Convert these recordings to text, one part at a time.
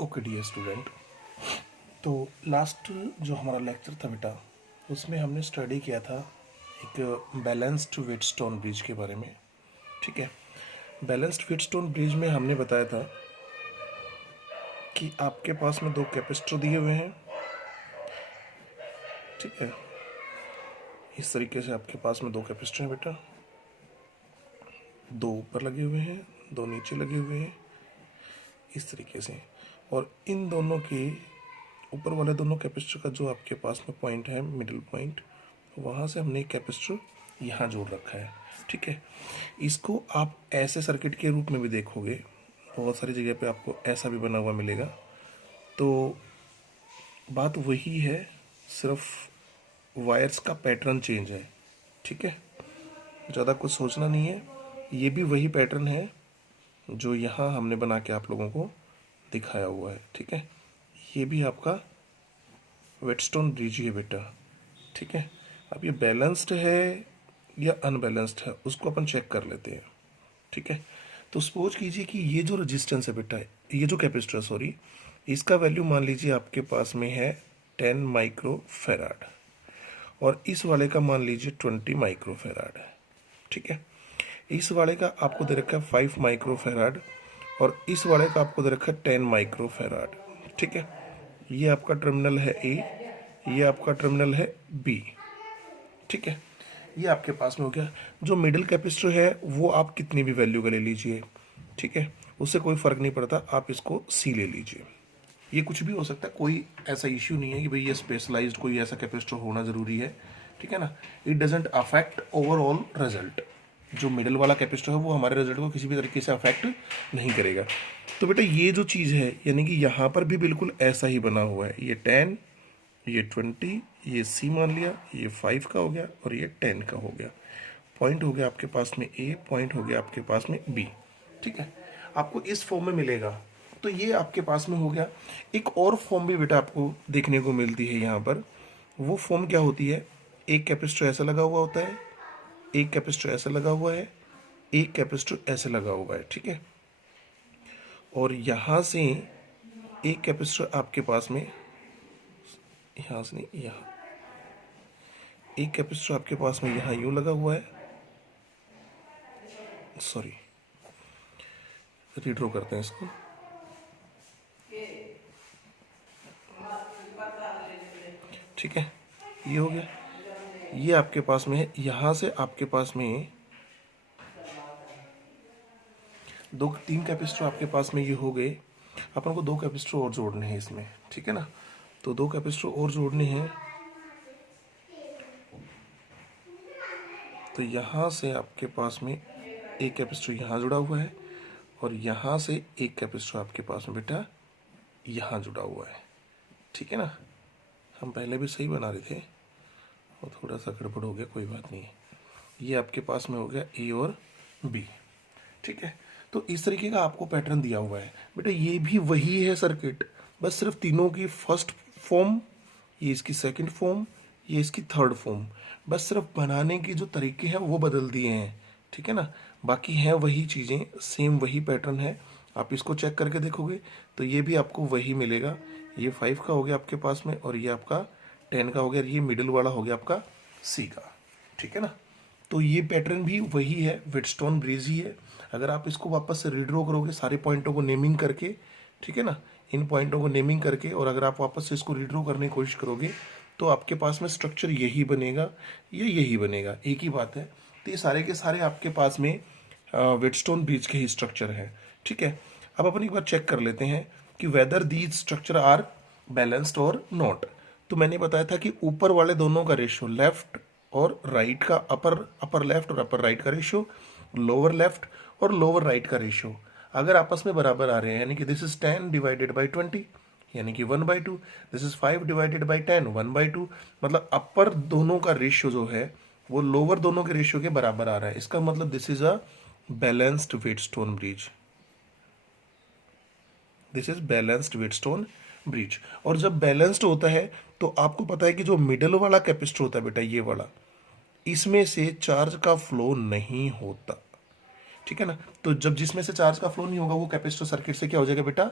Okay dear student, तो last जो हमारा लेक्चर था बेटा, उसमें हमने स्टडी किया था एक बैलेंस्ड व्हीटस्टोन ब्रिज के बारे में। ठीक है, बैलेंस्ड व्हीटस्टोन ब्रिज में हमने बताया था कि आपके पास में दो कैपेसिटर दिए हुए हैं। ठीक है, इस तरीके से आपके पास में दो कैपेसिटर हैं बेटा, दो ऊपर लगे हुए हैं, दो नीचे लगे हुए हैं, इस तरीके से। और इन दोनों के ऊपर वाले दोनों कैपेसिटर का जो आपके पास में पॉइंट है, मिडिल पॉइंट, वहाँ से हमने एक कैपेसिटर यहाँ जोड़ रखा है। ठीक है, इसको आप ऐसे सर्किट के रूप में भी देखोगे, बहुत सारी जगह पे आपको ऐसा भी बना हुआ मिलेगा। तो बात वही है, सिर्फ वायर्स का पैटर्न चेंज है। ठीक है, ज़्यादा कुछ सोचना नहीं है, ये भी वही पैटर्न है जो यहाँ हमने बना के आप लोगों को दिखाया हुआ है। ठीक है, ये भी आपका व्हीटस्टोन ब्रिज ही है बेटा। ठीक है, अब ये बैलेंस्ड है या अनबैलेंस्ड है उसको अपन चेक कर लेते हैं। ठीक है, तो सपोज कीजिए कि ये जो रेजिस्टेंस है बेटा, ये जो कैपेसिटर सॉरी, इसका वैल्यू मान लीजिए आपके पास में है 10 माइक्रो फेराड और इस वाले का मान लीजिए 20 माइक्रो फेराड है। ठीक है, इस वाले का आपको दे रखा है 5 माइक्रो फेराड और इस वाले का आपको दे रखा है 10 माइक्रो फेराड। ठीक है, ये आपका टर्मिनल है ए, ये आपका टर्मिनल है बी। ठीक है, ये आपके पास में हो गया। जो मिडिल कैपेसिटर है वो आप कितनी भी वैल्यू का ले लीजिए, ठीक है, उससे कोई फ़र्क नहीं पड़ता, आप इसको सी ले लीजिए। ये कुछ भी हो सकता है, कोई ऐसा इश्यू नहीं है कि भाई ये स्पेशलाइज्ड कोई ऐसा कैपेसिटर होना ज़रूरी है। ठीक है ना, it doesn't affect overall result. जो मिडिल वाला कैपेसिटर है वो हमारे रिजल्ट को किसी भी तरीके से अफेक्ट नहीं करेगा। तो बेटा ये जो चीज़ है, यानी कि यहाँ पर भी बिल्कुल ऐसा ही बना हुआ है, ये 10, ये 20, ये सी मान लिया, ये 5 का हो गया और ये 10 का हो गया। पॉइंट हो गया आपके पास में ए, पॉइंट हो गया आपके पास में बी। ठीक है, आपको इस फॉर्म में मिलेगा। तो ये आपके पास में हो गया। एक और फॉर्म भी बेटा आपको देखने को मिलती है यहाँ पर। वो फॉर्म क्या होती है, एक कैपेसिटर ऐसा लगा हुआ होता है, एक कैपेसिटर ऐसा लगा हुआ है, एक कैपेसिटर ऐसे लगा हुआ है। ठीक है, और यहाँ से एक कैपेसिटर आपके पास में, यहाँ से नहीं, यहाँ एक कैपेसिटर आपके पास में यहाँ यूँ लगा हुआ है, सॉरी रीड्रॉ करते हैं इसको। ठीक है, ये हो गया, ये आपके पास में है। यहाँ से आपके पास में दो तीन कैपेसिटर आपके पास में ये हो गए। अपन को दो कैपेसिटर और जोड़ने हैं इसमें। ठीक है ना, तो दो कैपेसिटर और जोड़ने हैं। तो यहाँ से आपके पास में एक कैपेसिटर यहाँ जुड़ा हुआ है और यहाँ से एक कैपेसिटर आपके पास में बेटा यहाँ जुड़ा हुआ है। ठीक है ना, हम पहले भी सही बना रहे थे और थोड़ा सा गड़बड़ हो गया, कोई बात नहीं है। ये आपके पास में हो गया ए और बी। ठीक है, तो इस तरीके का आपको पैटर्न दिया हुआ है बेटा। ये भी वही है सर्किट, बस सिर्फ तीनों की फर्स्ट फॉर्म, ये इसकी सेकंड फॉर्म, ये इसकी थर्ड फॉर्म, बस सिर्फ बनाने के जो तरीके हैं वो बदल दिए हैं। ठीक है ना, बाकी हैं वही चीज़ें, सेम वही पैटर्न है। आप इसको चेक करके देखोगे तो ये भी आपको वही मिलेगा। ये 5 का हो गया आपके पास में और ये आपका 10 का हो गया, ये मिडिल वाला हो गया आपका सी का। ठीक है ना, तो ये पैटर्न भी वही है, व्हीटस्टोन ब्रिज ही है। अगर आप इसको वापस से रीड्रॉ करोगे सारे पॉइंटों को नेमिंग करके, ठीक है ना, इन पॉइंटों को नेमिंग करके, और अगर आप वापस से इसको रीड्रॉ करने की कोशिश करोगे तो आपके पास में स्ट्रक्चर यही बनेगा, ये यही बनेगा, एक ही बात है। तो ये सारे के सारे आपके पास में व्हीटस्टोन ब्रिज के ही स्ट्रक्चर है। ठीक है, अब अपन एक बार चेक कर लेते हैं कि whether these structure are balanced और नॉट। तो मैंने बताया था कि ऊपर वाले दोनों का रेशियो, लेफ्ट और राइट का, अपर लेफ्ट और अपर राइट का रेशियो, लोअर लेफ्ट और लोअर राइट का रेशियो अगर आपस में बराबर आ रहे हैं, यानी कि दिस इज 10 डिवाइडेड बाई 20 यानी कि 1/2, दिस इज 5 डिवाइडेड बाई 10 1/2, मतलब अपर दोनों का रेशियो जो है वो लोअर दोनों के रेशियो के बराबर आ रहा है। इसका मतलब this is a balanced Wheatstone bridge, this is balanced Wheatstone bridge. और जब बैलेंस्ड होता है तो आपको पता है कि जो मिडल वाला कैपेसिटर होता है बेटा, ये वाला, इसमें से चार्ज का फ्लो नहीं होता। ठीक है ना, तो जब जिसमें से चार्ज का फ्लो नहीं होगा वो कैपेसिटर सर्किट से क्या हो जाएगा बेटा,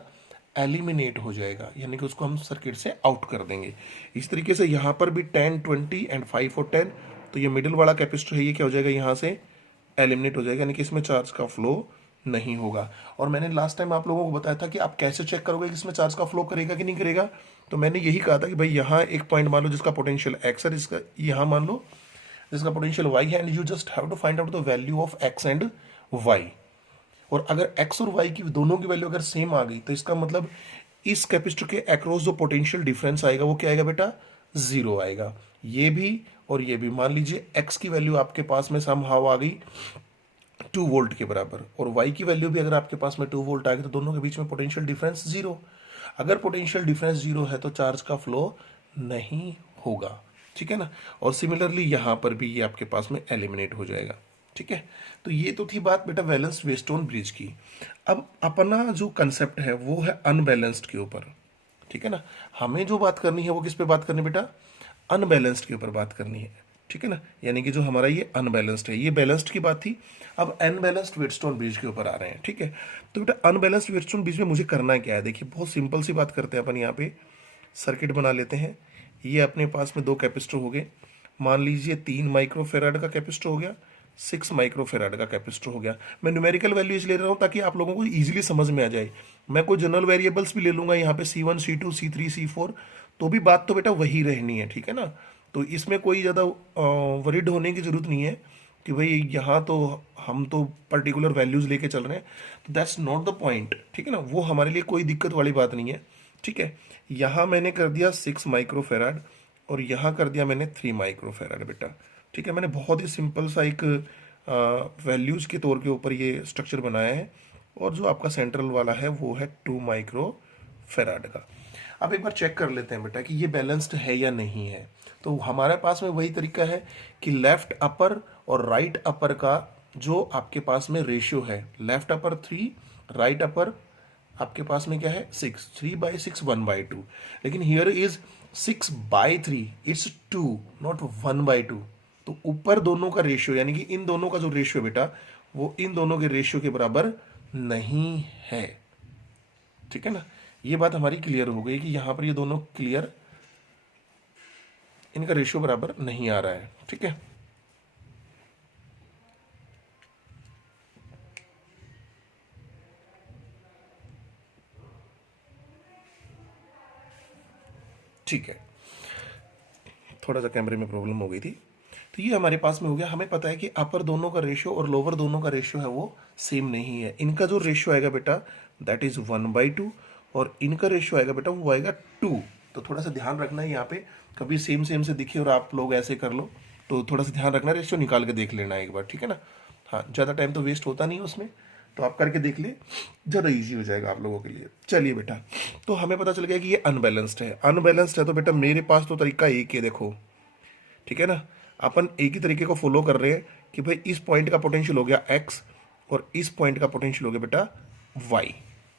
एलिमिनेट हो जाएगा, यानी कि उसको हम सर्किट से आउट कर देंगे। इस तरीके से यहाँ पर भी 10, 20 एंड 5 और 10, तो ये मिडिल वाला कैपेसिटर है, ये क्या हो जाएगा, यहाँ से एलिमिनेट हो जाएगा, यानी कि इसमें चार्ज का फ्लो नहीं होगा। और मैंने लास्ट टाइम आप लोगों को बताया था कि आप कैसे चेक करोगे कि इसमें चार्ज का फ्लो करेगा कि नहीं करेगा। तो मैंने यही कहा था कि भाई यहाँ एक पॉइंट मान लो जिसका पोटेंशियल एक्स है, इसका यहाँ मान लो जिसका पोटेंशियल वाई है, and you just have to find out the value of x and y. और अगर एक्स और वाई की दोनों की वैल्यू अगर सेम आ गई तो इसका मतलब इस कैपेसिटर के अक्रॉस जो पोटेंशियल डिफरेंस आएगा वो क्या आएगा बेटा, जीरो आएगा। ये भी और ये भी, मान लीजिए एक्स की वैल्यू आपके पास में समहाउ आ गई 2 वोल्ट के बराबर, और वाई की वैल्यू भी अगर आपके पास में 2 वोल्ट आ गई, तो दोनों के बीच में पोटेंशियल डिफरेंस जीरो। अगर पोटेंशियल डिफरेंस जीरो है तो चार्ज का फ्लो नहीं होगा, ठीक है ना। और सिमिलरली यहाँ पर भी ये आपके पास में एलिमिनेट हो जाएगा, ठीक है। तो ये तो थी बात बेटा बैलेंस्ड वेस्टोन ब्रिज की। अब अपना जो कंसेप्ट है वो है अनबैलेंस्ड के ऊपर, ठीक है ना। हमें जो बात करनी है वो किस पे बात करनी है बेटा, अनबैलेंस्ड के ऊपर बात करनी है, ठीक है ना। यानी कि जो हमारा ये अनबैलेंस्ड है, ये बैलेंस्ड की बात थी, अब अनबैलेंस्ड वेटस्टोन ब्रिज के ऊपर आ रहे हैं, ठीक है। तो बेटा अनबैलेंस्ड वेटस्टोन ब्रिज में मुझे करना क्या है, देखिए बहुत सिंपल सी बात करते हैं अपन। यहाँ पे सर्किट बना लेते हैं। ये अपने पास में 2 कैपेसिटर हो गए, मान लीजिए 3 माइक्रोफेराड का कैपेसिटर हो गया, 6 माइक्रोफेराड का कैपेसिटर हो गया। मैं न्यूमेरिकल वैल्यू इसलिए ले रहा हूँ ताकि आप लोगों को इजीली समझ में आ जाए। मैं कोई जनरल वेरिएबल्स भी ले लूंगा यहाँ पे C1, C2, C3, C4, तो भी बात तो बेटा वही रहनी है, ठीक है ना। तो इसमें कोई ज़्यादा वरीड होने की ज़रूरत नहीं है कि भाई यहाँ तो हम तो पर्टिकुलर वैल्यूज़ लेके चल रहे हैं, तो दैट्स नॉट द पॉइंट, ठीक है ना। वो हमारे लिए कोई दिक्कत वाली बात नहीं है, ठीक है। यहाँ मैंने कर दिया 6 माइक्रोफेराड और यहाँ कर दिया मैंने 3 माइक्रोफेराड बेटा, ठीक है। मैंने बहुत ही सिंपल सा एक वैल्यूज़ के तौर के ऊपर ये स्ट्रक्चर बनाया है, और जो आपका सेंट्रल वाला है वो है 2 माइक्रोफेराड का। अब एक बार चेक कर लेते हैं बेटा कि ये बैलेंस्ड है या नहीं है। तो हमारे पास में वही तरीका है कि लेफ्ट अपर और राइट अपर का जो आपके पास में रेशियो है, लेफ्ट अपर 3, राइट अपर आपके पास में क्या है 6, 3/6 1/2, लेकिन हियर इज 6/3, इट्स 2 नॉट 1/2। तो ऊपर दोनों का रेशियो यानी कि इन दोनों का जो रेशियो बेटा वो इन दोनों के रेशियो के बराबर नहीं है, ठीक है ना। ये बात हमारी क्लियर हो गई कि यहां पर ये दोनों क्लियर, इनका रेशियो बराबर नहीं आ रहा है, ठीक है। ठीक है, थोड़ा सा कैमरे में प्रॉब्लम हो गई थी। तो ये हमारे पास में हो गया। हमें पता है कि अपर दोनों का रेशियो और लोअर दोनों का रेशियो है वो सेम नहीं है। इनका जो रेशियो आएगा बेटा दैट इज 1/2, और इनका रेशियो आएगा बेटा वो आएगा 2। तो थोड़ा सा ध्यान रखना है, यहाँ पे कभी सेम सेम से दिखे और आप लोग ऐसे कर लो, तो थोड़ा सा ध्यान रखना, रेशियो निकाल के देख लेना एक बार, ठीक है ना। हाँ, ज़्यादा टाइम तो वेस्ट होता नहीं है उसमें, तो आप करके देख ले, ज़्यादा इजी हो जाएगा आप लोगों के लिए। चलिए बेटा, तो हमें पता चल गया कि ये अनबैलेंस्ड है। अनबैलेंस्ड है तो बेटा मेरे पास तो तरीका एक ही है, देखो, ठीक है ना। अपन एक ही तरीके को फॉलो कर रहे हैं कि भाई इस पॉइंट का पोटेंशियल हो गया x और इस पॉइंट का पोटेंशियल हो गया बेटा y,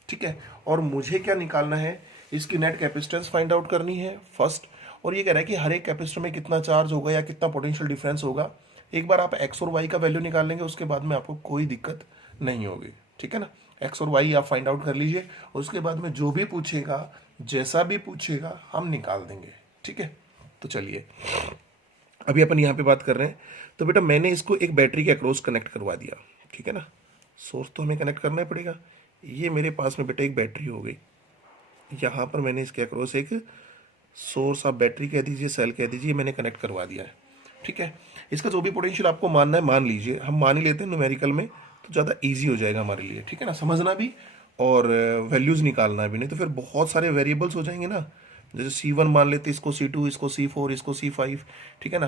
ठीक है। और मुझे क्या निकालना है, इसकी नेट कैपेसिटेंस फाइंड आउट करनी है फर्स्ट, और ये कह रहा है कि हर एक कैपेसिटर में कितना चार्ज होगा या कितना पोटेंशियल डिफरेंस होगा। एक बार आप x और y का वैल्यू निकाल लेंगे उसके बाद में आपको कोई दिक्कत नहीं होगी, ठीक है ना। x और y आप फाइंड आउट कर लीजिए, उसके बाद में जो भी पूछेगा, जैसा भी पूछेगा, हम निकाल देंगे, ठीक है। तो चलिए अभी अपन यहाँ पे बात कर रहे हैं। तो बेटा मैंने इसको एक बैटरी के अक्रॉस कनेक्ट करवा दिया, ठीक है ना। सोर्स तो हमें कनेक्ट करना ही पड़ेगा। ये मेरे पास में बेटा एक बैटरी हो गई, यहाँ पर मैंने इसके अक्रॉस एक सोर्स, आप बैटरी कह दीजिए, सेल कह दीजिए, मैंने कनेक्ट करवा दिया है, ठीक है। इसका जो भी पोटेंशियल आपको मानना है मान लीजिए, हम मान ही लेते हैं न्यूमेरिकल में, तो ज़्यादा ईजी हो जाएगा हमारे लिए, ठीक है ना, समझना भी और वैल्यूज़ निकालना भी। नहीं तो फिर बहुत सारे वेरिएबल्स हो जाएंगे ना, जैसे C1 मान लेते, इसको C2, इसको C4, इसको C5, ठीक है ना।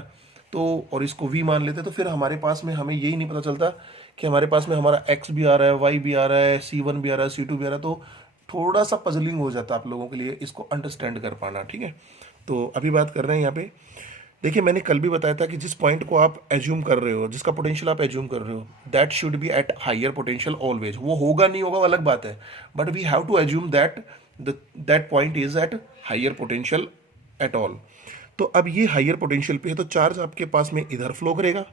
तो और इसको V मान लेते, तो फिर हमारे पास में हमें यही नहीं पता चलता कि हमारे पास में हमारा X भी आ रहा है, Y भी आ रहा है, C1 भी आ रहा है, C2 भी आ रहा है। तो थोड़ा सा पजलिंग हो जाता है आप लोगों के लिए इसको अंडरस्टैंड कर पाना, ठीक है। तो अभी बात कर रहे हैं यहाँ पे, देखिए मैंने कल भी बताया था कि जिस पॉइंट को आप एज्यूम कर रहे हो, जिसका पोटेंशियल आप एज्यूम कर रहे हो, that should be at higher potential always. वो होगा नहीं होगा वो अलग बात है, but we have to assume that that point is at higher potential at all. तो अब ये हायर पोटेंशियल पे है, तो चार्ज आपके पास में इधर फ्लो करेगा,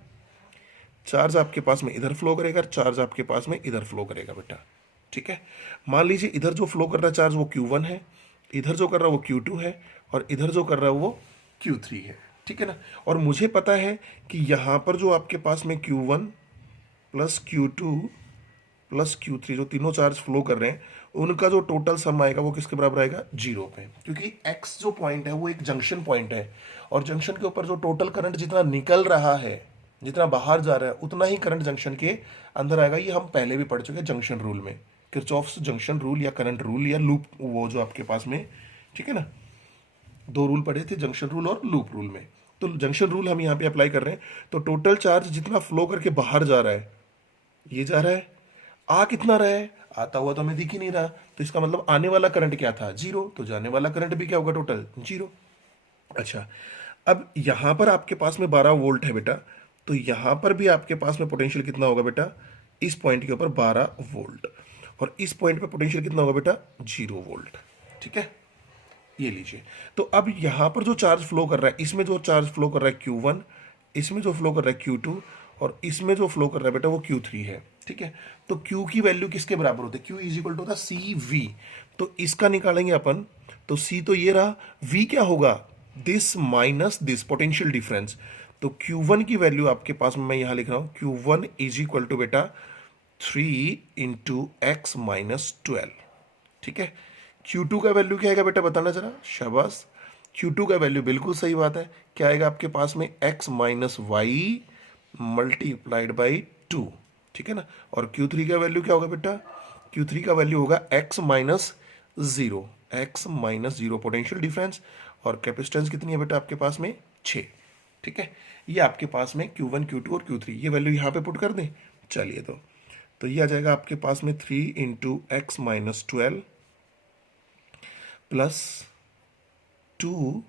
चार्ज आपके पास में इधर फ्लो करेगा, चार्ज आपके पास में इधर फ्लो करेगा बेटा, ठीक है। मान लीजिए इधर जो फ्लो कर रहा है चार्ज वो Q1 है, इधर जो कर रहा है वो Q2 है, और इधर जो कर रहा है वो Q3 है, ठीक है ना। और मुझे पता है कि यहाँ पर जो आपके पास में Q1 plus Q2 plus Q3 जो तीनों चार्ज फ्लो कर रहे हैं, उनका जो टोटल सम आएगा वो किसके बराबर आएगा, जीरो पे, क्योंकि X जो पॉइंट है वो एक जंक्शन पॉइंट है, और जंक्शन के ऊपर जो टोटल करंट जितना निकल रहा है, जितना बाहर जा रहा है, उतना ही करंट जंक्शन के अंदर आएगा। ये हम पहले भी पढ़ चुके हैं जंक्शन रूल में, किरचॉफ्स जंक्शन रूल या करंट रूल या लूप, वो जो आपके पास में, ठीक है ना, दो रूल पढ़े थे, जंक्शन रूल और लूप रूल में। तो जंक्शन रूल हम यहाँ पे अप्लाई कर रहे हैं। तो टोटल चार्ज जितना फ्लो करके बाहर जा रहा है, ये जा रहा है, आ कितना रहा है, आता हुआ तो हमें दिख ही नहीं रहा, तो इसका मतलब आने वाला करंट क्या था, जीरो, तो जाने वाला करंट भी क्या होगा, टोटल जीरो। अच्छा, अब यहां पर आपके पास में 12 वोल्ट है बेटा, तो यहां पर भी आपके पास में पोटेंशियल कितना होगा बेटा, इस पॉइंट के ऊपर 12 वोल्ट, और इस पॉइंट पे पोटेंशियल कितना होगा बेटा, 0 वोल्ट, ठीक है। ये लीजिए, तो अब यहां पर जो चार्ज फ्लो कर रहा है, इसमें जो चार्ज फ्लो कर रहा है Q1, इसमें जो फ्लो कर रहा है Q2, और इसमें जो फ्लो कर रहा है बेटा वो Q3 है, ठीक है। तो Q की वैल्यू किसके बराबर होती है, Q इज इक्वल टू होता है CV, तो इसका निकालेंगे अपन, तो C तो ये रहा, V क्या होगा, this minus this, potential difference. तो Q1 की वैल्यू आपके पास में मैं यहां लिख रहा हूं, Q1 इज इक्वल टू बेटा 3 इंटू एक्स माइनस 12, ठीक है। Q2 का वैल्यू क्या आएगा बेटा, बताना जरा, शाबाश। Q2 का वैल्यू बिल्कुल सही बात है, क्या आएगा आपके पास में, x minus y multiplied by 2, ठीक है ना। और Q3 का वैल्यू क्या होगा बेटा, Q3 का वैल्यू होगा x minus zero, x minus zero, potential difference, और कैपेसिटेंस कितनी है बेटा आपके पास में, 6, ठीक है। ये आपके पास में Q1 Q2 और Q3, ये वैल्यू यहाँ पे पुट कर दें, चलिए। तो ये आ जाएगा आपके पास में 3 into x minus 12 plus 2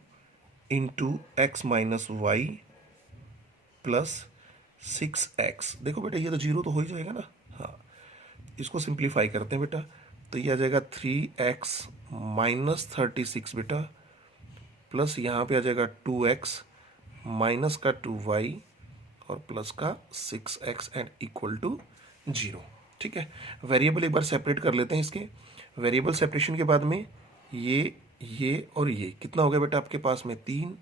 into x minus y plus 6x। देखो बेटा ये तो जीरो तो हो ही जाएगा ना, हाँ, इसको सिंप्लीफाई करते हैं बेटा, तो ये आ जाएगा 3x माइनस 36 बेटा, प्लस यहाँ पे आ जाएगा 2x माइनस का 2y और प्लस का 6x and equal to zero, ठीक है। वेरिएबल एक बार सेपरेट कर लेते हैं इसके, वेरिएबल सेपरेशन के बाद में ये और ये कितना हो गया बेटा आपके पास में, 3,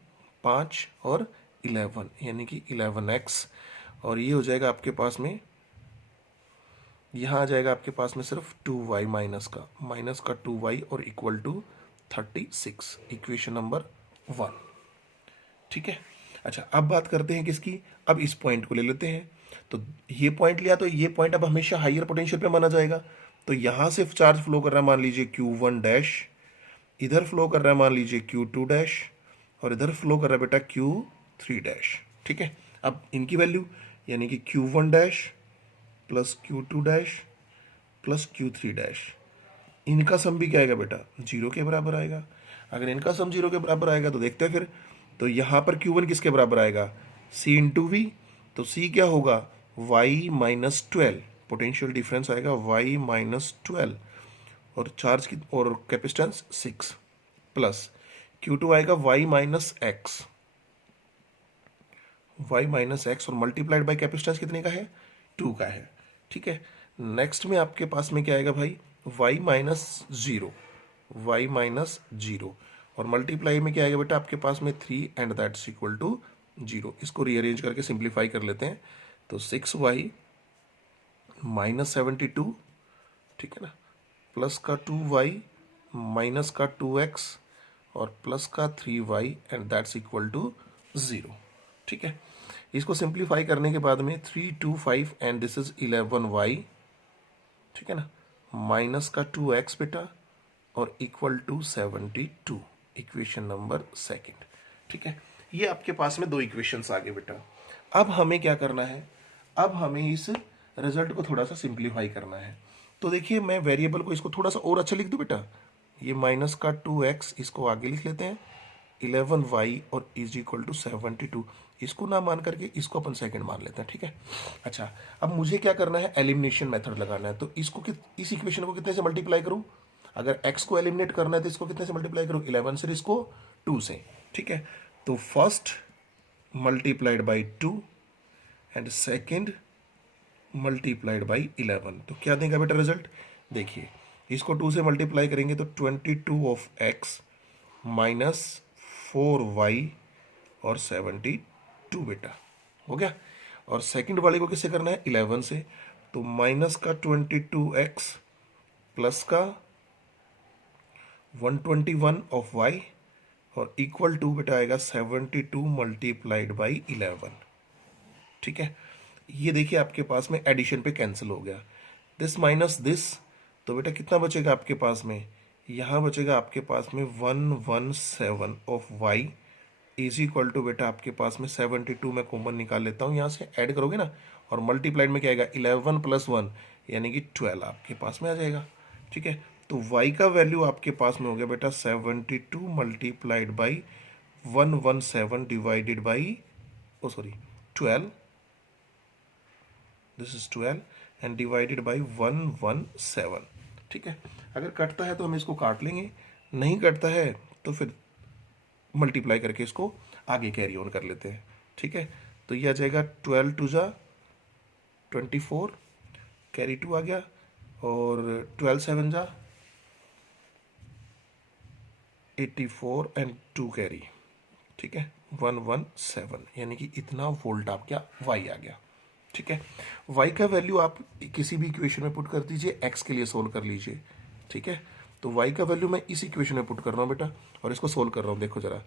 5 और 11, यानी कि 11x, और ये हो जाएगा आपके पास में, यहाँ आ जाएगा आपके पास में सिर्फ 2y माइनस का 2y और इक्वल टू 36, इक्वेशन नंबर 1, ठीक है। अच्छा, अब बात करते हैं किसकी, अब इस पॉइंट को ले लेते हैं। तो ये पॉइंट लिया, तो ये पॉइंट अब हमेशा हाइयर पोटेंशियल पे माना जाएगा। तो यहां से चार्ज फ्लो कर रहा है मान लीजिए Q1 डैश, इधर फ्लो कर रहा है मान लीजिए Q2 डैश, और इधर फ्लो कर रहा है बेटा Q3 डैश, ठीक है। अब इनकी वैल्यू यानी कि Q1 dash plus Q2 dash plus Q3 dash, इनका सम भी क्या आएगा बेटा, जीरो के बराबर आएगा। अगर इनका सम जीरो के बराबर आएगा तो देखते हैं फिर, तो यहां पर Q1 किसके बराबर आएगा, C इंटू वी, तो C क्या होगा, y माइनस 12, पोटेंशियल डिफरेंस आएगा y माइनस 12, और चार्ज की और कैपेसिटेंस 6, प्लस Q2 आएगा y माइनस एक्स, और मल्टीप्लाइड बाय कैपेसिटेंस कितने का है, 2 का है, ठीक है। नेक्स्ट में आपके पास में क्या आएगा भाई, y माइनस जीरो, और मल्टीप्लाई में क्या आएगा बेटा आपके पास में 3 एंड दैट्स इक्वल टू 0। इसको रीअरेंज करके सिंप्लीफाई कर लेते हैं, तो 6y माइनस 72, ठीक है ना, प्लस का 2y माइनस का 2x और प्लस का 3y and that's equal to 0, ठीक है। इसको सिंप्लीफाई करने के बाद में 3, 2, 5 एंड दिस इज 11y, ठीक है ना, माइनस का 2x बेटा और इक्वल टू 72, इक्वेशन नंबर 2, ठीक है। ये आपके पास में दो इक्वेशंस आ गए बेटा। अब हमें क्या करना है, अब हमें इस रिजल्ट को थोड़ा सा सिंप्लीफाई करना है। तो देखिए मैं वेरिएबल को इसको थोड़ा सा और अच्छा लिख दूं बेटा, ये माइनस का 2x इसको आगे लिख लेते हैं, 11y और इज इक्वल टू 72, इसको ना मान करके इसको अपन सेकंड मान लेते हैं, ठीक है। अच्छा, अब मुझे क्या करना है, एलिमिनेशन मेथड लगाना है। तो इसको इस इक्वेशन को कितने से मल्टीप्लाई करूं, अगर x को एलिमिनेट करना है तो इसको कितने से मल्टीप्लाई करूं, 11 से, इसको 2 से, ठीक है। तो first multiplied by 2 and second multiplied by 11, तो क्या देगा बेटा रिजल्ट, देखिए इसको 2 से मल्टीप्लाई करेंगे तो 22 ऑफ एक्स माइनस 4y और 72 बेटा, हो गया। और सेकंड वाले को किससे करना है, 11 से, तो माइनस का 22x प्लस का 121 ऑफ y और इक्वल टू बेटा आएगा 72 मल्टीप्लाइड बाई 11। ठीक है, ये देखिए आपके पास में एडिशन पे कैंसिल हो गया, दिस माइनस दिस, तो बेटा कितना बचेगा आपके पास में, यहाँ बचेगा आपके पास में 117 of y is equal to बेटा आपके पास में 72 में कॉमन निकाल लेता हूँ यहाँ से, ऐड करोगे ना, और मल्टीप्लाइड में क्या आएगा 11 प्लस 1 यानी कि 12 आपके पास में आ जाएगा। ठीक है, तो y का वैल्यू आपके पास में हो गया बेटा 72 multiplied by 117 divided by 12, this is 12 and divided by 117। ठीक है, अगर कटता है तो हम इसको काट लेंगे, नहीं कटता है तो फिर मल्टीप्लाई करके इसको आगे कैरी ऑन कर लेते हैं। ठीक है, तो ये आ जाएगा 12 टू जा 24, कैरी 2 आ गया, और 12 7 जा 84 एंड 2 कैरी। ठीक है, 117 यानी कि इतना वोल्ट आपका y आ गया। ठीक है, y का वैल्यू आप किसी भी इक्वेशन में पुट कर दीजिए, x के लिए सोल्व कर लीजिए। ठीक है, तो y का वैल्यू मैं इस इक्वेशन में पुट कर रहा हूँ बेटा, और इसको सोल्व कर रहा हूँ, देखो जरा,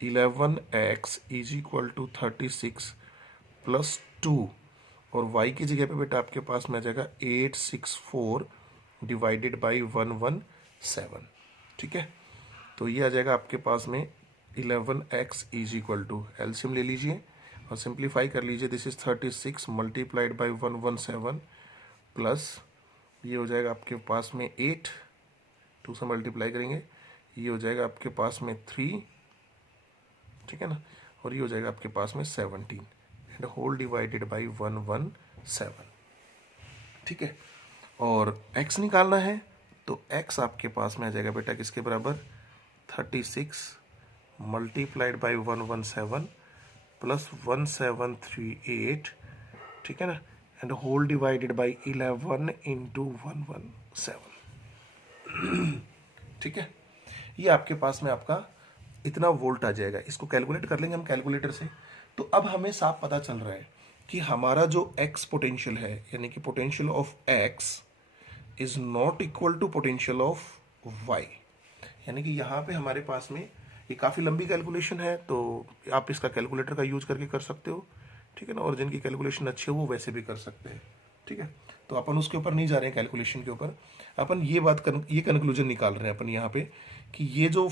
11x is equal to 36 plus 2, और y की जगह पे बेटा आपके पास में आ जाएगा 864 डिवाइडेड बाई 117। ठीक है, तो ये आ जाएगा आपके पास में 11x is equal to, LCM ले लीजिए और सिंप्लीफाई कर लीजिए, this is 36 multiplied by 117 plus ये हो जाएगा आपके पास में 8, 2 से मल्टीप्लाई करेंगे, ये हो जाएगा आपके पास में 3, ठीक है ना, और ये हो जाएगा आपके पास में 17 एंड होल डिवाइडेड बाई 117। ठीक है, और x निकालना है तो x आपके पास में आ जाएगा बेटा किसके बराबर, 36 मल्टीप्लाइड बाई 117 प्लस 1738, ठीक है ना, and whole divided by 11 into 117। ठीक है, ये आपके पास में आपका इतना वोल्ट आ जाएगा। इसको कैलकुलेट कर लेंगे हम कैलकुलेटर से, तो अब हमें साफ पता चल रहा है कि हमारा जो x पोटेंशियल है, यानी कि potential of x is not equal to potential of y, यानी कि यहाँ पे हमारे पास में ये काफ़ी लंबी कैलकुलेशन है, तो आप इसका कैलकुलेटर का यूज करके कर सकते हो। ठीक है ना, और जिनकी कैलकुलेशन अच्छी है वो वैसे भी कर सकते हैं। ठीक है, तो अपन उसके ऊपर नहीं जा रहे हैं कैलकुलेशन के ऊपर, अपन ये कंक्लूजन निकाल रहे हैं अपन यहाँ पे कि ये जो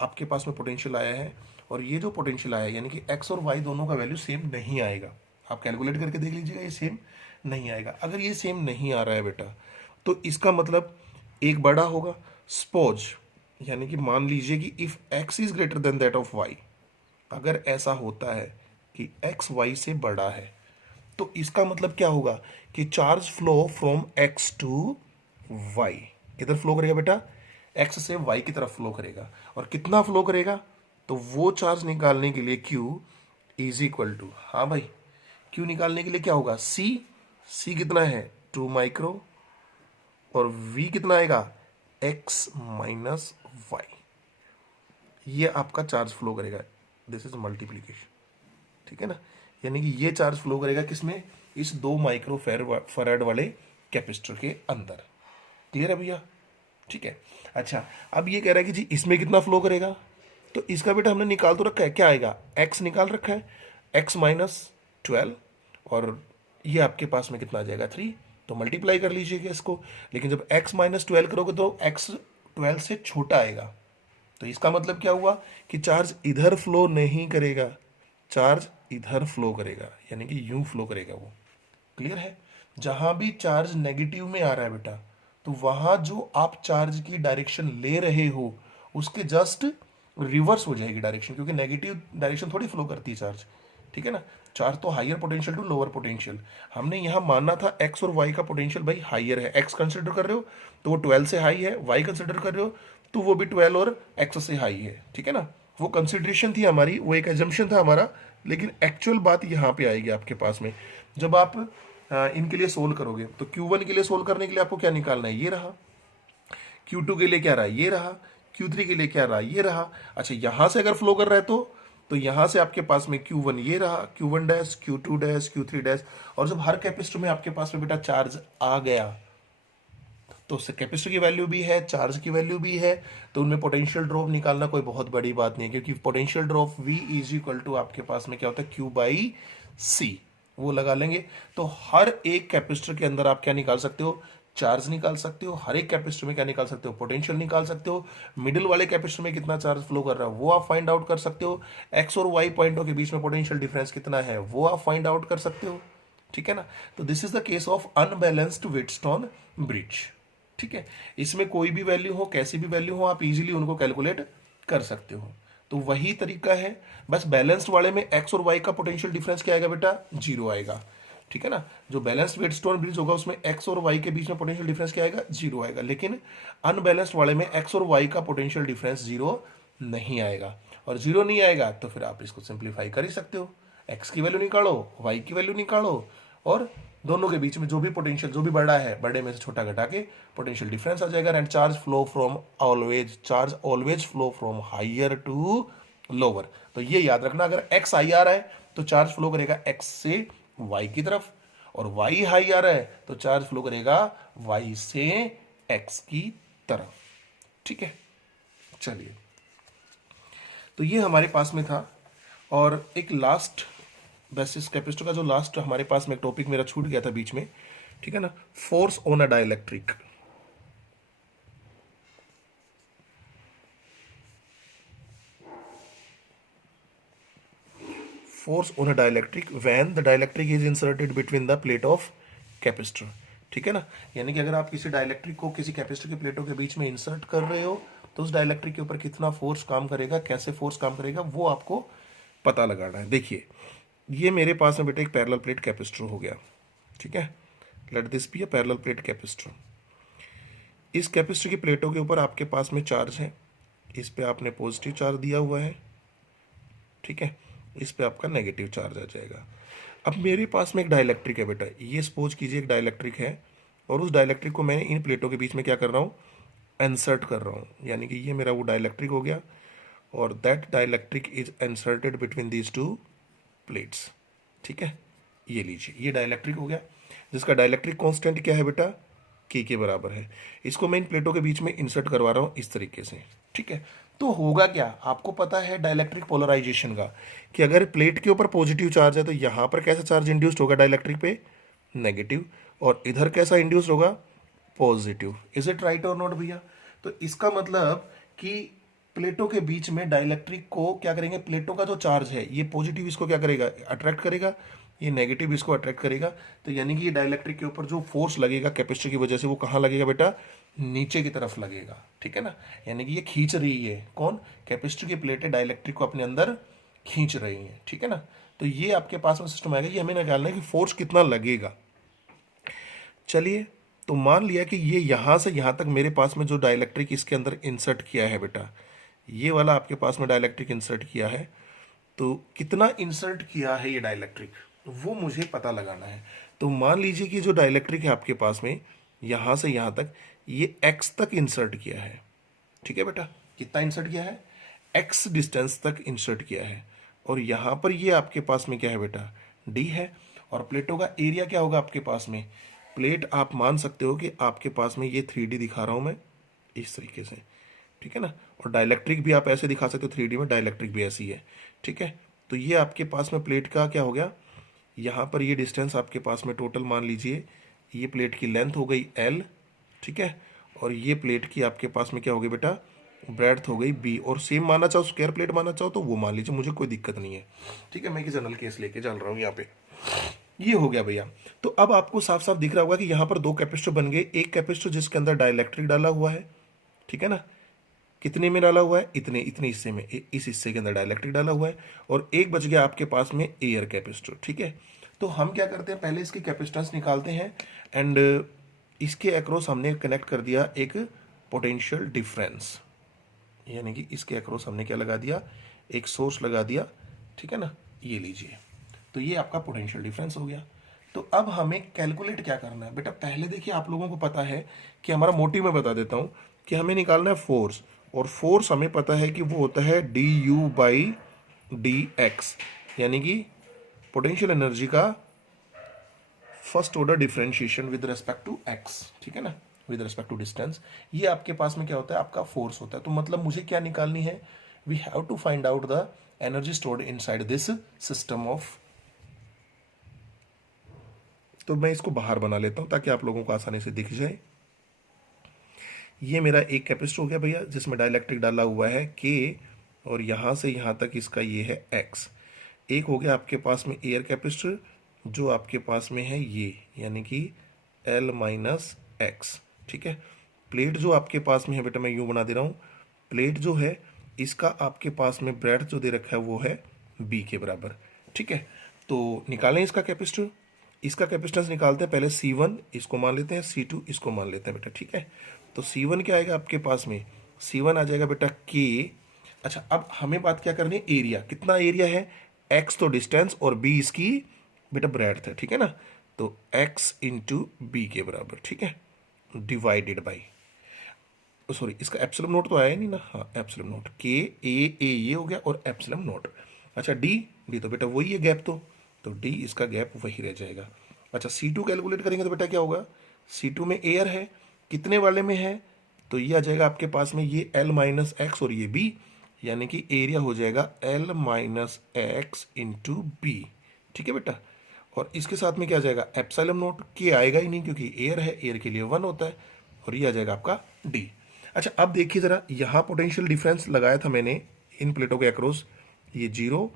आपके पास में पोटेंशियल आया है और ये जो पोटेंशियल आया है, यानी कि x और y दोनों का वैल्यू सेम नहीं आएगा। आप कैलकुलेट करके देख लीजिएगा, ये सेम नहीं आएगा। अगर ये सेम नहीं आ रहा है बेटा, तो इसका मतलब एक बड़ा होगा, सपोज यानी कि मान लीजिए कि if x is greater than that of y, अगर ऐसा होता है कि x y से बड़ा है, तो इसका मतलब क्या होगा कि charge flow from x to y, इधर फ्लो करेगा बेटा, x से y की तरफ फ्लो करेगा, और कितना फ्लो करेगा, तो वो चार्ज निकालने के लिए q इज इक्वल टू, हाँ भाई, q निकालने के लिए क्या होगा, c कितना है 2 माइक्रो, और v कितना आएगा x माइनस वाई, ये आपका चार्ज फ्लो करेगा, दिस इज मल्टीप्लीकेशन। ठीक है ना, यानी कि ये चार्ज फ्लो करेगा किसमें, इस 2 माइक्रो फैराड वाले कैपेसिटर के अंदर। क्लियर है भैया? ठीक है, अच्छा अब ये कह रहा है कि जी इसमें कितना फ्लो करेगा, तो इसका बेटा हमने निकाल तो रखा है, क्या आएगा, x निकाल रखा है, x माइनस 12, और ये आपके पास में कितना आ जाएगा 3, तो मल्टीप्लाई कर लीजिएगा इसको। लेकिन जब x माइनस 12 करोगे तो x 12 से छोटा आएगा, तो इसका मतलब क्या हुआ कि चार्ज इधर फ्लो नहीं करेगा, चार्ज इधर फ्लो करेगा, यानी कि यूं फ्लो करेगा वो। क्लियर है? जहां भी चार्ज नेगेटिव में आ रहा है बेटा, तो वहां जो आप चार्ज की डायरेक्शन ले रहे हो उसके जस्ट रिवर्स हो जाएगी डायरेक्शन, क्योंकि नेगेटिव डायरेक्शन थोड़ी फ्लो करती है चार्ज। ठीक है ना, चार्ज तो higher potential to lower potential, हमने यहाँ मानना था x और y का पोटेंशियल भाई हायर है, x कंसिडर कर रहे हो तो वो 12 से हाई है, y कंसिडर कर रहे हो तो वो भी 12 और x से हाई है। ठीक है ना, वो कंसिडरेशन थी हमारी, वो एक एजम्पशन था हमारा, लेकिन एक्चुअल बात यहाँ पे आएगी आपके पास में, जब आप इनके लिए सोल्व करोगे तो Q1 के लिए सोल्व करने के लिए आपको क्या निकालना है, ये रहा। Q2 के लिए क्या रहा, ये रहा। Q3 के लिए क्या रहा, ये रहा। अच्छा, यहां से अगर फ्लो कर रहा है तो यहां से आपके पास में Q1 ये रहा, Q1 dash, Q2 dash, Q3 dash. और जब हर कैपेसिटर में आपके पास में बेटा चार्ज आ गया तो उससे कैपेसिटर की वैल्यू भी है, चार्ज की वैल्यू भी है, तो उनमें पोटेंशियल ड्रॉप निकालना कोई बहुत बड़ी बात नहीं है, क्योंकि potential drop V is equal to आपके पास में क्या होता है, Q बाई C। वो लगा लेंगे तो हर एक कैपेसिटर के अंदर आप क्या निकाल सकते हो, चार्ज निकाल सकते हो। हर एक कैपेसिटर में क्या निकाल सकते हो, पोटेंशियल निकाल सकते हो। मिडिल वाले कैपेसिटर में कितना चार्ज फ्लो कर रहा है वो आप फाइंड आउट कर सकते हो। एक्स और वाई पॉइंटों के बीच में पोटेंशियल डिफरेंस कितना है वो आप फाइंड आउट कर सकते हो। ठीक है ना। तो this is the case of unbalanced Wheatstone bridge. ठीक है, इसमें कोई भी वैल्यू हो, कैसी भी वैल्यू हो, आप इजीली उनको कैलकुलेट कर सकते हो। तो वही तरीका है, बस बैलेंस्ड वाले में एक्स और वाई का पोटेंशियल डिफरेंस क्या आएगा बेटा, 0 आएगा। ठीक है ना। जो बैलेंस्ड व्हीटस्टोन ब्रिज होगा उसमें एक्स और वाई के बीच में पोटेंशियल डिफरेंस क्या आएगा, 0 आएगा। लेकिन अनबैलेंस्ड वाले में एक्स और वाई का पोटेंशियल डिफरेंस 0 नहीं आएगा। और 0 नहीं आएगा तो फिर आप इसको सिंप्लीफाई कर ही सकते हो। एक्स की वैल्यू निकालो, वाई की वैल्यू निकालो, और दोनों के बीच में जो भी पोटेंशियल, जो भी बड़ा है, बड़े में से छोटा घटा के पोटेंशियल डिफरेंस आ जाएगा। And charge always flow from higher to lower. तो ये याद रखना, अगर एक्स हाई आ रहा है तो चार्ज फ्लो करेगा एक्स से वाई की तरफ, और वाई हाई आ रहा है तो चार्ज फ्लो करेगा वाई से एक्स की तरफ। ठीक है, चलिए, तो ये हमारे पास में था। और एक लास्ट बेसिस कैपेसिटर का जो लास्ट हमारे पास में एक टॉपिक मेरा छूट गया था बीच में, ठीक है ना, force on a dielectric. Force on a dielectric when the dielectric is inserted between the plate of capacitor. ठीक है ना, यानी कि अगर आप किसी डाइलेक्ट्रिक को किसी कैपेसिटर की प्लेटों के बीच में इंसर्ट कर रहे हो तो उस डाइलेक्ट्रिक के ऊपर कितना फोर्स काम करेगा, कैसे फोर्स काम करेगा, वो आपको पता लगाना है। देखिए, ये मेरे पास में बेटा एक पैरेलल प्लेट कैपेसिटर हो गया। ठीक है, let this be a parallel plate capacitor. इस कैपेसिटर की प्लेटों के ऊपर आपके पास में चार्ज है, इस पे आपने पॉजिटिव चार्ज दिया हुआ है। ठीक है, इस पे आपका नेगेटिव चार्ज आ जाएगा। अब मेरे पास में एक डाइलेक्ट्रिक है बेटा, ये सपोज कीजिए एक डाइलेक्ट्रिक है, और उस डाइलेक्ट्रिक को मैंने इन प्लेटों के बीच में क्या कर रहा हूँ, इंसर्ट कर रहा हूँ। यानी कि ये मेरा वो डाइलेक्ट्रिक हो गया, और that dielectric is inserted between these two plates. ठीक है, ये लीजिए, ये डाइलेक्ट्रिक हो गया, जिसका डाइलेक्ट्रिक कांस्टेंट क्या है बेटा, के बराबर है। इसको मैं इन प्लेटों के बीच में इंसर्ट करवा रहा हूँ इस तरीके से। ठीक है, तो होगा क्या, आपको पता है डाइलेक्ट्रिक पोलराइजेशन का, कि अगर प्लेट के ऊपर पॉजिटिव चार्ज है तो यहाँ पर कैसा चार्ज इंड्यूस्ड होगा डाइलेक्ट्रिक पे, नेगेटिव, और इधर कैसा इंड्यूस्ड होगा, पॉजिटिव। इज इट राइट और नॉट भैया। तो इसका मतलब कि प्लेटों के बीच में डाइलेक्ट्रिक को क्या करेंगे, प्लेटों का जो चार्ज है ये पॉजिटिव इसको क्या करेगा, अट्रैक्ट करेगा, ये नेगेटिव इसको अट्रैक्ट करेगा। तो यानी कि ये डाइलेक्ट्रिक के ऊपर जो फोर्स लगेगा कैपेसिटर की वजह से वो कहाँ लगेगा बेटा, नीचे की तरफ लगेगा। ठीक है ना, यानी कि ये खींच रही है, कौन, कैपेसिटर की प्लेटें डाइलेक्ट्रिक को अपने अंदर खींच रही हैं। ठीक है ना, तो ये आपके पास में सिस्टम आएगा, ये हमें निकालना है कि फोर्स कितना लगेगा। चलिए, तो मान लिया कि ये यहाँ से यहाँ तक मेरे पास में जो डाइलेक्ट्रिक इसके अंदर इंसर्ट किया है बेटा, ये वाला आपके पास में डाइलेक्ट्रिक इंसर्ट किया है, तो कितना इंसर्ट किया है ये डाइलेक्ट्रिक वो मुझे पता लगाना है। तो मान लीजिए कि जो डाइलेक्ट्रिक है आपके पास में यहाँ से यहाँ तक, ये x तक इंसर्ट किया है। ठीक है बेटा, कितना इंसर्ट किया है, x डिस्टेंस तक इंसर्ट किया है, और यहाँ पर ये आपके पास में क्या है बेटा, d है। और प्लेटों का एरिया क्या होगा आपके पास में, प्लेट आप मान सकते हो कि आपके पास में ये 3D दिखा रहा हूँ मैं इस तरीके से। ठीक है ना, और डाइलेक्ट्रिक भी आप ऐसे दिखा सकते हो 3D में, डाइलेक्ट्रिक भी ऐसी है। ठीक है, तो ये आपके पास में प्लेट का क्या हो गया, यहाँ पर ये डिस्टेंस आपके पास में टोटल मान लीजिए, ये प्लेट की लेंथ हो गई L। ठीक है, और ये प्लेट की आपके पास में क्या हो गई बेटा, ब्रेड्थ हो गई B। और सेम मानना चाहो, स्क्वायर प्लेट मानना चाहो तो वो मान लीजिए, मुझे कोई दिक्कत नहीं है। ठीक है, मैं एक जनरल केस लेके चल रहा हूँ यहाँ पे। ये हो गया भैया। तो अब आपको साफ साफ दिख रहा होगा कि यहाँ पर दो कैपेसिटर बन गए, एक कैपेसिटर जिसके अंदर डाइलेक्ट्रिक डाला हुआ है, ठीक है ना, कितने में डाला हुआ है, इतने इतने हिस्से में, इस हिस्से के अंदर डाइलेक्ट्रिक डाला हुआ है, और एक बच गया आपके पास में एयर कैपेसिटर। ठीक है, तो हम क्या करते हैं, पहले इसकी कैपेसिटेंस निकालते हैं, एंड इसके अक्रॉस हमने कनेक्ट कर दिया एक पोटेंशियल डिफरेंस, यानी कि इसके अक्रॉस हमने क्या लगा दिया, एक सोर्स लगा दिया। ठीक है ना, ये लीजिए, तो ये आपका पोटेंशियल डिफरेंस हो गया। तो अब हमें कैलकुलेट क्या करना है बेटा, पहले देखिए आप लोगों को पता है कि हमारा मोटिव मैं बता देता हूँ कि हमें निकालना है फोर्स, और फोर्स हमें पता है कि वो होता है d u by d x, यानी कि पोटेंशियल एनर्जी का first order differentiation with respect to x, ठीक है ना, विद रेस्पेक्ट टू डिस्टेंस। ये आपके पास में क्या होता है, आपका फोर्स होता है। तो मतलब मुझे क्या निकालनी है, we have to find out the energy stored inside this system of. तो मैं इसको बाहर बना लेता हूं ताकि आप लोगों को आसानी से दिख जाए। ये मेरा एक कैपेसिटर हो गया भैया, जिसमें डाइलेक्ट्रिक डाला हुआ है के, और यहां से यहां तक इसका ये है एक्स। एक हो गया आपके पास में एयर कैपेसिटर, जो आपके पास में है ये, यानी कि एल माइनस एक्स, ठीक है। प्लेट जो आपके पास में है बेटा, मैं यूं बना दे रहा हूं, प्लेट जो है इसका आपके पास में ब्रेड जो दे रखा है वो है बी के बराबर, ठीक है। तो निकालें इसका कैपेसिटर, इसका कैपेसिटेंस निकालते हैं पहले। C1 इसको मान लेते हैं, C2 इसको मान लेते हैं बेटा, ठीक है। तो C1 क्या आएगा आपके पास में, C1 आ जाएगा बेटा K। अच्छा, अब हमें बात क्या करनी है, एरिया, कितना एरिया है, X तो डिस्टेंस और B इसकी बेटा ब्रेड्थ है, ठीक है ना। तो X इंटू बी के बराबर, ठीक है, डिवाइडेड बाई, सॉरी इसका एप्सिलम नोट तो आया नहीं ना, हाँ एप्सिलम नोट, के ए ये हो गया और एप्सिलम नोट। अच्छा डी, डी तो बेटा वही है गैप, तो डी इसका गैप वही रह जाएगा। अच्छा C2 कैलकुलेट करेंगे तो बेटा क्या होगा, C2 में एयर है, कितने वाले में है, तो ये आ जाएगा आपके पास में ये L माइनस एक्स और ये B, यानी कि एरिया हो जाएगा L minus x into b, ठीक है बेटा। और इसके साथ में क्या आ जाएगा, एप्सिलम नोट, के आएगा ही नहीं क्योंकि एयर है, एयर के लिए 1 होता है, और ये आ जाएगा आपका डी। अच्छा अब देखिए जरा, यहां पोटेंशियल डिफरेंस लगाया था मैंने इन प्लेटों के अक्रॉस, ये 0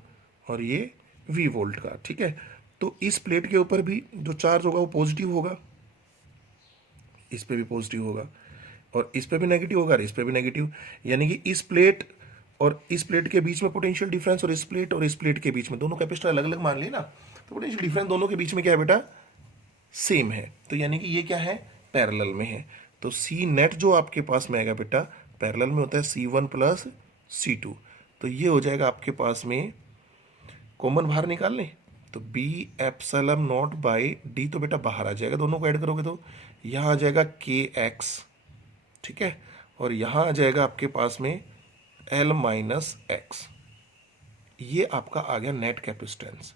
और ये V वोल्ट का, ठीक है। तो इस प्लेट के ऊपर भी जो चार्ज होगा वो पॉजिटिव होगा, इस पे भी पॉजिटिव होगा, और इस पे भी नेगेटिव होगा और इस पे भी नेगेटिव, यानी कि इस प्लेट और इस प्लेट के बीच में पोटेंशियल डिफरेंस, और इस प्लेट के बीच में, दोनों कैपेसिटर अलग अलग मान लिए ना, तो पोटेंशियल डिफरेंस दोनों के बीच में क्या है बेटा, सेम है। तो यानी कि ये क्या है, पैरेलल में है। तो सी नेट जो आपके पास में आएगा बेटा, पैरेलल में होता है C1 प्लस C2, तो ये हो जाएगा आपके पास में, कॉमन बाहर निकाल लें तो B epsilon naught by D, तो बेटा बाहर आ जाएगा, दोनों को ऐड करोगे तो यहाँ आ जाएगा के एक्स, ठीक है, और यहाँ आ जाएगा आपके पास में एल माइनस एक्स। ये आपका आ गया नेट कैपेसिटेंस।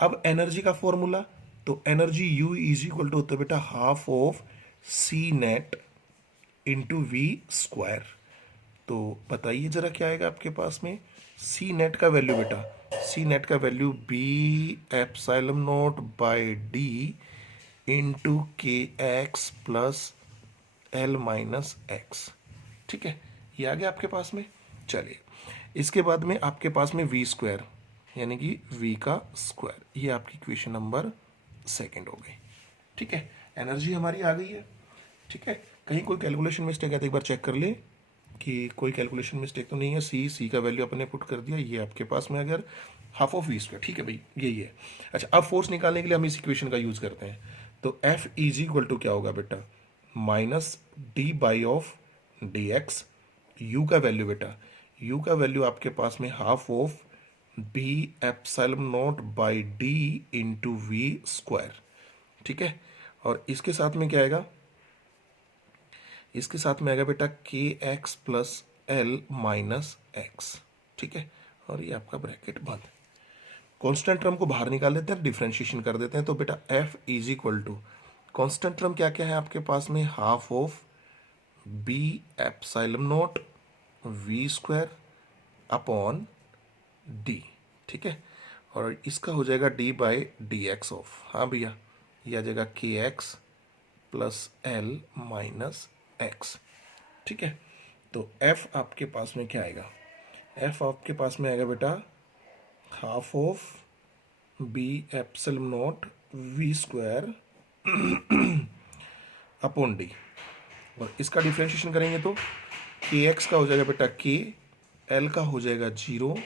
अब एनर्जी का फॉर्मूला, तो energy u is equal to होता है बेटा half of c net into v square. तो बताइए जरा क्या आएगा आपके पास में, सी नेट का वैल्यू बेटा, सी नेट का value b epsilon naught by d into k x plus l minus x, ठीक है, ये आ गया आपके पास में। चलिए इसके बाद में आपके पास में वी स्क्वायर, यानी कि वी का स्क्वायर, ये आपकी इक्वेशन नंबर सेकंड हो गई, ठीक है। एनर्जी हमारी आ गई है, ठीक है। कहीं कोई कैलकुलेशन मिस्टेक है तो एक बार चेक कर ले कि कोई कैलकुलेशन मिस्टेक तो नहीं है। सी का वैल्यू अपने पुट कर दिया, ये आपके पास में अगर हाफ ऑफ वी स्क्वायर, ठीक है भाई यही है। अच्छा अब फोर्स निकालने के लिए हम इस इक्वेशन का यूज करते हैं, तो एफ इज इक्वल टू क्या होगा बेटा, minus d by of d x. U का वैल्यू बेटा, यू का वैल्यू आपके पास में half of b epsilon naught by d into v square, ठीक है। और इसके साथ में क्या आएगा, इसके साथ में आएगा बेटा के x plus l minus x, ठीक है, और ये आपका ब्रैकेट बंद। कांस्टेंट टर्म को बाहर निकाल लेते हैं, डिफरेंशिएशन कर देते हैं, तो बेटा F is equal to, constant term क्या क्या है आपके पास में, half of b epsilon naught v square upon d, ठीक है, और इसका हो जाएगा d by d x of, हाँ भैया ये आ जाएगा k x plus l minus x, ठीक है। तो एफ आपके पास में क्या आएगा, एफ आपके पास में आएगा बेटा half of b epsilon naught v square upon d, और इसका डिफरेंशिएशन करेंगे तो के एक्स का हो जाएगा बेटा के, एल का हो जाएगा 0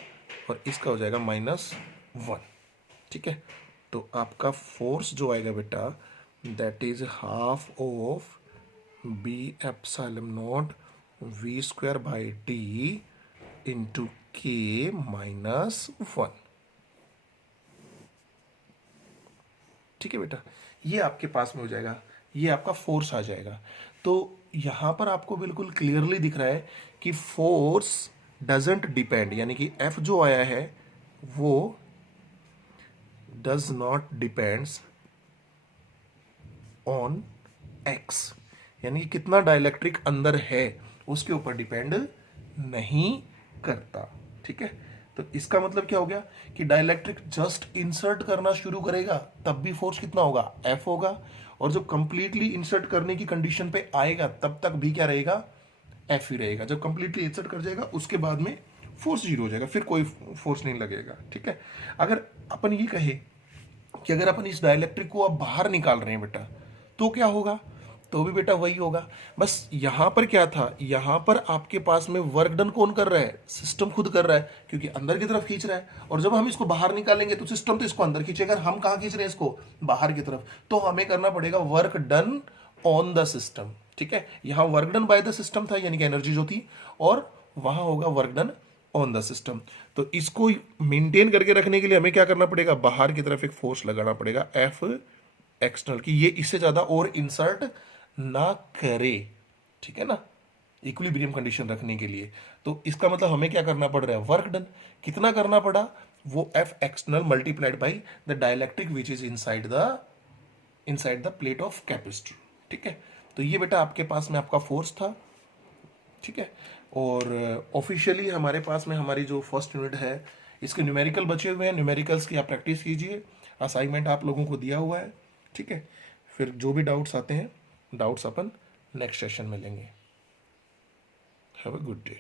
और इसका हो जाएगा -1, ठीक है। तो आपका फोर्स जो आएगा बेटा that is half of b epsilon naught v square by d into k -1। ठीक है बेटा, ये आपके पास में हो जाएगा, ये आपका फोर्स आ जाएगा। तो यहां पर आपको बिल्कुल क्लियरली दिख रहा है कि फोर्स डजंट डिपेंड, यानी कि एफ जो आया है वो does not depends on x, यानी कि कितना डाइलेक्ट्रिक अंदर है उसके ऊपर डिपेंड नहीं करता। ठीक है, तो इसका मतलब क्या हो गया कि डाइलेक्ट्रिक जस्ट इंसर्ट करना शुरू करेगा तब भी फोर्स कितना होगा, एफ होगा, और जब कंप्लीटली इंसर्ट करने की कंडीशन पे आएगा तब तक भी क्या रहेगा, एफ ही रहेगा। जब कंप्लीटली इंसर्ट कर जाएगा उसके बाद में फोर्स जीरो हो जाएगा, फिर कोई फोर्स नहीं लगेगा। ठीक है, अगर अपन ये कहे कि अगर अपन इस डाइलेक्ट्रिक को अब बाहर निकाल रहे हैं बेटा, तो क्या होगा, तो भी बेटा वही होगा। बस यहां पर क्या था, यहां पर आपके पास में वर्क डन कौन कर रहा है, सिस्टम खुद कर रहा है, क्योंकि अंदर की तरफ खींच रहा है। और जब हम इसको बाहर निकालेंगे तो सिस्टम तो इसको अंदर खींचेगा, हम कहां खींच रहे हैं इसको, बाहर की तरफ। तो हमें करना पड़ेगा work done on the system. ठीक है, यहां work done by the system था, यानी कि एनर्जी जो थी, और वहां होगा work done on the system. तो इसको मेंटेन करके रखने के लिए हमें क्या करना पड़ेगा, बाहर की तरफ एक फोर्स लगाना पड़ेगा, एफ एक्सटर्नल, की ये इससे ज्यादा और इंसर्ट ना करे। ठीक है ना, इक्विलिब्रियम कंडीशन रखने के लिए। तो इसका मतलब हमें क्या करना पड़ रहा है, वर्क डन कितना करना पड़ा, वो F external multiplied by the dielectric which is inside the plate of capacitor. ठीक है, तो ये बेटा आपके पास में आपका फोर्स था। ठीक है, और ऑफिशियली हमारे पास में हमारी जो फर्स्ट यूनिट है इसके न्यूमेरिकल बचे हुए हैं, न्यूमेरिकल्स की आप प्रैक्टिस कीजिए, असाइनमेंट आप लोगों को दिया हुआ है। ठीक है, फिर जो भी डाउट्स आते हैं, डाउट्स अपन नेक्स्ट सेशन में लेंगे। Have a good day.